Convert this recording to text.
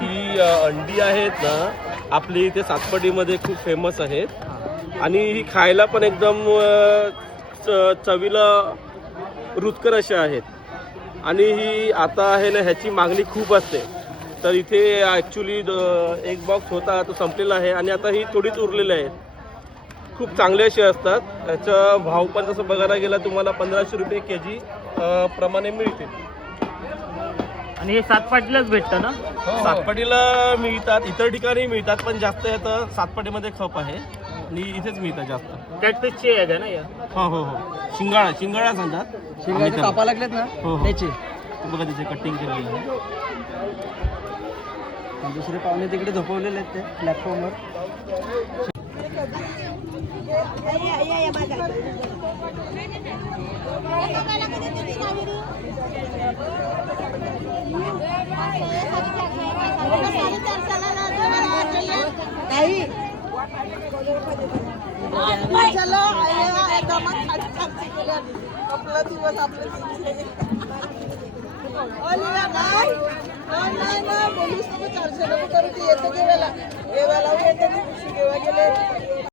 ही अंडी आहेत ना आपली इथे सातपटीमध्ये खूप फेमस आहेत आणि ही खायला पण एकदम चवीला रुचकर अशा आहेत आणि ही आता आहे ना ह्याची मागणी खूप असते. तर इथे ॲक्च्युली एक बॉक्स होता तो संपलेला आहे आणि आता ही थोडीच उरलेली आहेत. खूप चांगले असे असतात. त्याचा भाव पण जसं बघायला गेला तुम्हाला 1500 रुपये केजी प्रमाणे मिळतील. आणि हे सातपाटीलाच भेटतं ना? सातपाटीला मिळतात, इतर ठिकाणी मिळतात पण जास्त आता सातपाटीमध्ये खप आहे आणि इथेच मिळतात जास्त. कॅटफिशची आहे ना या? हो हो हो, शिंगाळा सांगतात. शिंगाचे कापा लागलेत ना त्याचे बघा तिथे कटिंग केलेली आहे. दुसरे पाहुणे तिकडे झोपवलेले आहेत ते प्लॅटफॉर्मवर. आपला दिवस आपले बोलूच नको 400 करू येते गेला येते गेले